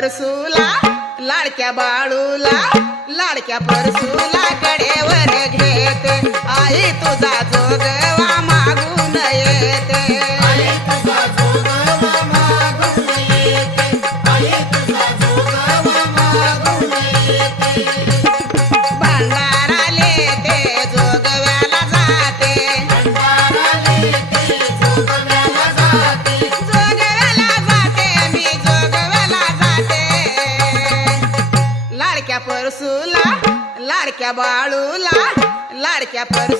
परसूला लाडक्या बाळूला लाडक्या परसूला कडेवर घेते आई तुझा जोगवा मागून येते आई तुझा जोगवा मागून येते आई तुझा जोगवा मागून येते भंडाराले ते जोगव्याला जाते भंडाराले ते जोगव्याला जाते जोगव्याला जाते मी जोगव्याला जाते लाडक्या परसूला लाडक्या बाळूला लाडक्या परसूला